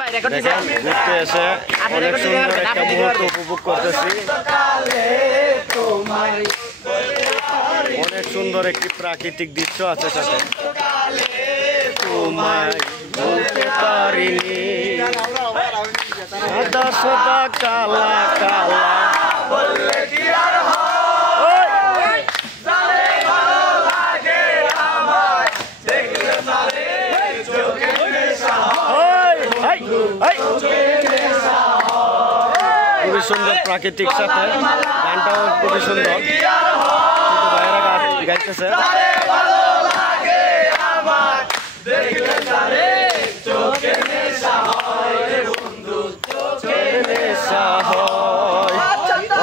ঘুরতে এসে অনেক সুন্দর একটা মুহূর্ত উপভোগ করতেছি। অনেক সুন্দর একটি প্রাকৃতিক দৃশ্য আছে সাথে। তোমায় বলতে পারিনি সাদা সাদা কালা কালা খুবই সুন্দর প্রাকৃতিক সাথে গানটাও খুবই সুন্দর। ভাইয়েরা গাইতেছে।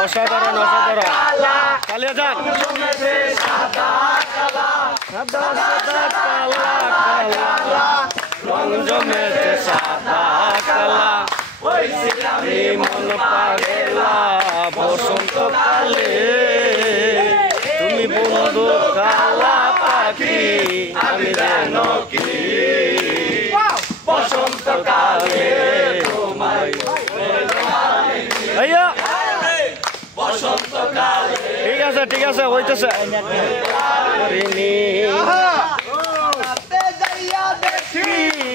অসাধারণ অসাধারণ চালিয়ে যান। রং জমেছে সাদা কালা মন পাগলা বসন্তকালে তুমি বন্ধু কালা পাখি আমি যেন কি বসন্তকালে ঠিক আছে ঠিক আছে হইতেছে।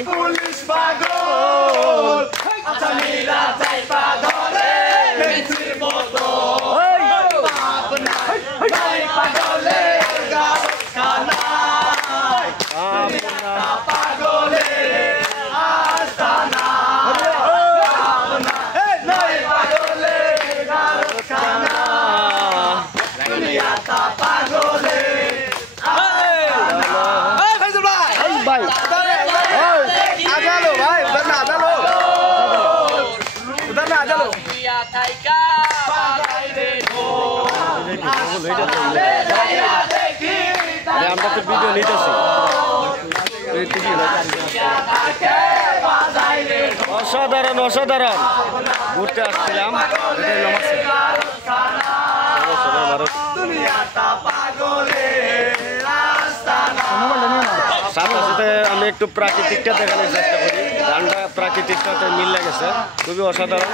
পুলিশ পাগল আসামিরা চাই পাগলে মিছির মতো পাগলে কানা পাগলে আস্তানা পাগলে কানা দুনিয়াটা পাগলে ভাই আমরা তো ভিডিও নিতেছি। অসাধারণ অসাধারণ ঘুরতে আসছিলাম। সাথে সাথে আমি একটু প্রাকৃতিকটা দেখানোর চেষ্টা করি। গানটা প্রাকৃতিক সাথে মিল লেগেছে, খুবই অসাধারণ।